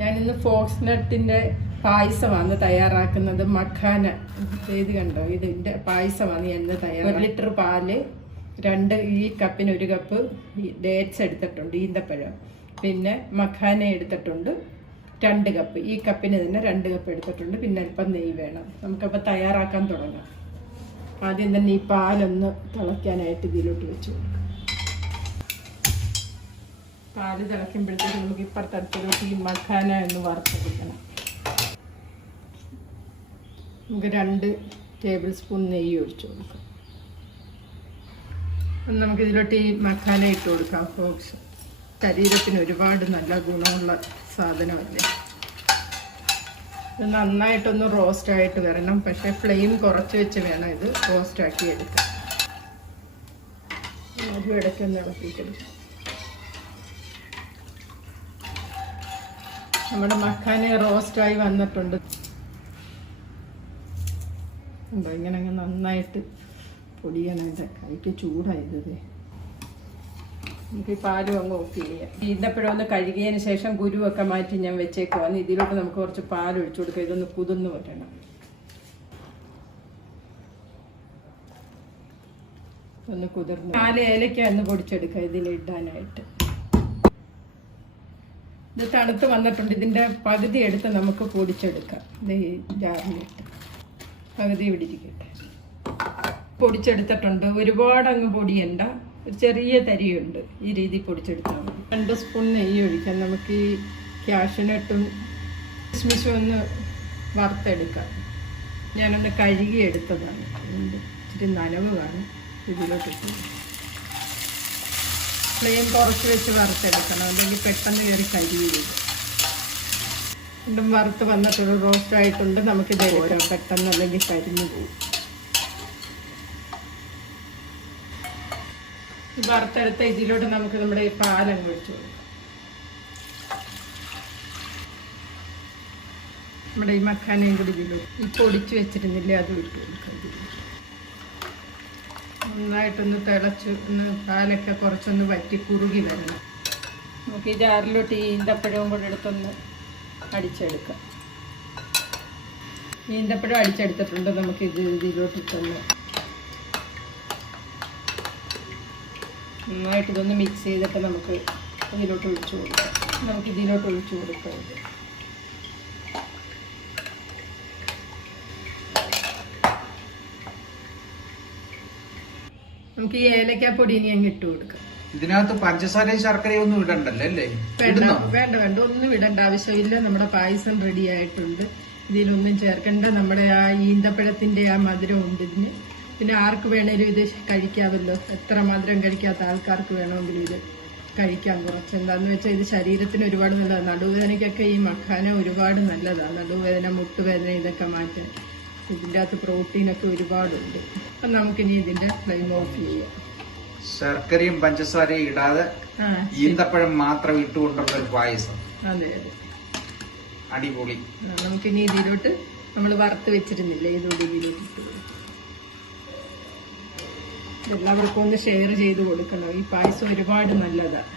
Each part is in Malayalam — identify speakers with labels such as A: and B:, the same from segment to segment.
A: ഞാനിന്ന് ഫോക്സ് നട്ടിന്റെ പായസമാണ് തയ്യാറാക്കുന്നത്. മഖാന. ചെയ്ത് കണ്ടോ? ഇതിന്റെ പായസമാണ് എന്ന് തയ്യാറാ ഒരു ലിറ്റർ പാൽ രണ്ട് ഈ കപ്പിന് ഒരു കപ്പ് ഡേറ്റ്സ് എടുത്തിട്ടുണ്ട് ഈന്തപ്പഴം. പിന്നെ മഖാന എടുത്തിട്ടുണ്ട് രണ്ട് കപ്പ് ഈ കപ്പിന് തന്നെ രണ്ട് കപ്പ് എടുത്തിട്ടുണ്ട്. പിന്നെ അല്പം നെയ്യ് വേണം. നമുക്കപ്പോൾ തയ്യാറാക്കാൻ തുടങ്ങാം. ആദ്യം തന്നെ ഈ പാലൊന്ന് തിളയ്ക്കാനായിട്ട് ഇതിലോട്ട് വെച്ചു കൊടുക്കാം. പാൽ തിളയ്ക്കുമ്പോഴത്തേക്ക് നമുക്ക് ഇപ്പുറത്തടുത്തൊരു ഈ മഖാന എന്ന് വറുത്തെടുക്കണം നമുക്ക് രണ്ട് ടേബിൾ സ്പൂൺ നെയ്യ് ഒഴിച്ചു കൊടുക്കാം. അപ്പം നമുക്ക് ഇതിലോട്ട് ഈ മഖാന ഇട്ട് കൊടുക്കാം ഫോക്സ് ശരീരത്തിന് ഒരുപാട് നല്ല ഗുണമുള്ള സാധനമല്ലേ? ഇത് നന്നായിട്ടൊന്ന് റോസ്റ്റ് ആയിട്ട് വരണം. പക്ഷേ ഫ്ലെയിം കുറച്ച് വെച്ച് വേണം ഇത് റോസ്റ്റാക്കി എടുക്കാൻ. അതും ഇടയ്ക്കൊന്ന് ഇളക്കിയിട്ടെടുക്കാം നമ്മുടെ മഖാന റോസ്റ്റായി വന്നിട്ടുണ്ട്. ഉണ്ടോ ഇങ്ങനെ അങ്ങ് നന്നായിട്ട് പൊടിയണം എന്റെ കൈക്ക് ചൂടായത്. നമുക്ക് ഈ പാലും അങ്ങ് ഓഫ് ചെയ്യാം. ഇന്നപ്പോഴും ഒന്ന് കഴുകിയതിന് ശേഷം ഗുരുവൊക്കെ മാറ്റി ഞാൻ വെച്ചേക്കുവാന്ന് ഇതിലോട്ട് നമുക്ക് കുറച്ച് പാൽ ഒഴിച്ചു കൊടുക്കുക ഇതൊന്ന് കുതിർന്ന് പറ്റണം ഒന്ന് കുതിർന്ന് പാൽ ഏലക്ക ഒന്ന് പൊടിച്ചെടുക്കാം ഇതിലിടാനായിട്ട്. ഇത് തണുത്ത് വന്നിട്ടുണ്ട്. ഇതിന്റെ പകുതി എടുത്ത് നമുക്ക് പൊടിച്ചെടുക്കാം. ഇത് ജാറിലിട്ട് പകുതി പിടിച്ചിട്ട് പൊടിച്ചെടുത്തിട്ടുണ്ട്. ഒരുപാട് അങ്ങ് പൊടിയണ്ട. ഒരു ചെറിയ തരിയുണ്ട്. ഈ രീതി പൊടിച്ചെടുത്താൽ മതി. രണ്ട് സ്പൂൺ നെയ്യ് ഒഴിക്കാം. നമുക്ക് ഈ ക്യാഷിനട്ടും കിസ്മിസും ഒന്ന് വറുത്തെടുക്കാം. ഞാനൊന്ന് കഴുകി എടുത്തതാണ് ഇച്ചിരി നനവ് കാണും ഇതിലോട്ട്. ഫ്ലെയിം കുറച്ച് വെച്ച് വറുത്തെടുക്കണം. അല്ലെങ്കിൽ പെട്ടെന്ന് കയറി കരിയും വീണ്ടും വറുത്ത് വന്നിട്ടൊരു റോസ്റ്റ് ആയിട്ടുണ്ട്. നമുക്ക് എടുക്കാം. പെട്ടെന്ന് അല്ലെങ്കിൽ കരിഞ്ഞു പോകും. വറുത്തെടുത്ത ഇതിലോട്ട് നമുക്ക് നമ്മുടെ ഈ പാലം ഒഴിച്ചു കൊടുക്കാം. നമ്മുടെ ഈ മക്കാനയും കൂടി ഇതിലോട്ട് ഈ പൊടിച്ച് വെച്ചിരുന്നില്ലേ അതും ഇട്ട് കൊടുക്കാം. നന്നായിട്ടൊന്ന് തിളച്ച് ഒന്ന് പാലൊക്കെ കുറച്ചൊന്ന് വറ്റി കുറുകി വരണം. നമുക്ക് ഈ ജാറിലോട്ട് ഈ ഈന്തപ്പഴവും കൂടെ എടുത്തൊന്ന് അടിച്ചെടുക്കാം. ഈന്തപ്പഴം അടിച്ചെടുത്തിട്ടുണ്ട്. നമുക്ക് ഇത് ഇതിലോട്ട് ഇട്ടൊന്ന് നന്നായിട്ട് ഇതൊന്ന് മിക്സ് ചെയ്തിട്ട് നമുക്ക് ഇതിലോട്ട് ഒഴിച്ചു കൊടുക്കാം. നമുക്ക് ഇതിലോട്ട് ഒഴിച്ചു കൊടുക്കാം. നമുക്ക് ഈ ഏലക്കാപ്പൊടി ഇനി അങ്ങ് ഇട്ട് കൊടുക്കാം.
B: ഇതിനകത്ത് പഞ്ചസാരയും ശർക്കരയും ഒന്നും ഇടണ്ടല്ലോ അല്ലേ?
A: വേണ്ട വേണ്ട വേണ്ട. ഒന്നും ഇടണ്ട ആവശ്യമില്ല. നമ്മുടെ പായസം റെഡി ആയിട്ടുണ്ട്. ഇതിലൊന്നും ചേർക്കണ്ട. നമ്മുടെ ആ ഈന്തപ്പഴത്തിന്റെ ആ മധുരം ഉണ്ട് ഇതിന്. പിന്നെ ആർക്ക് വേണേലും ഇത് കഴിക്കാമല്ലോ. എത്ര മധുരം കഴിക്കാത്ത ആൾക്കാർക്ക് വേണമെങ്കിലും ഇത് കഴിക്കാം കുറച്ച്. എന്താന്ന് വെച്ചാൽ ഇത് ശരീരത്തിന് ഒരുപാട് നല്ലതാണ്. നടുവേദനയ്ക്കൊക്കെ ഈ മഖാന ഒരുപാട് നല്ലതാണ്. നടുവേദന മുട്ടുവേദന ഇതൊക്കെ മാറ്റാൻ ഇതിന്റെ അകത്ത് പ്രോട്ടീനൊക്കെ ഒരുപാടുണ്ട്. അപ്പം നമുക്കിനി ഇതിന്റെ ഫ്ലെയിം ഓഫ് ചെയ്യാം.
B: ശർക്കരയും പഞ്ചസാരയും ഇടാതെ ഈന്തപ്പഴം മാത്രം ഇട്ടുകൊണ്ടുള്ള ഒരു പായസം.
A: അതെ അതെ.
B: അടിപൊളി.
A: നമുക്ക് നമുക്കിനി ഇതിലോട്ട് നമ്മൾ വറുത്ത് വെച്ചിരുന്നില്ലേ ഇതോടെ ഇതിലോട്ട് ഇട്ട് എല്ലാവർക്കും ഒന്ന് ഷെയർ ചെയ്ത് കൊടുക്കണം. ഈ പായസം ഒരുപാട് നല്ലതാണ്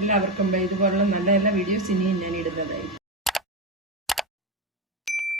A: എല്ലാവർക്കും ഇതുപോലുള്ള നല്ല നല്ല വീഡിയോസ് ഇനിയും ഞാൻ ഇടുന്നതായിരിക്കും.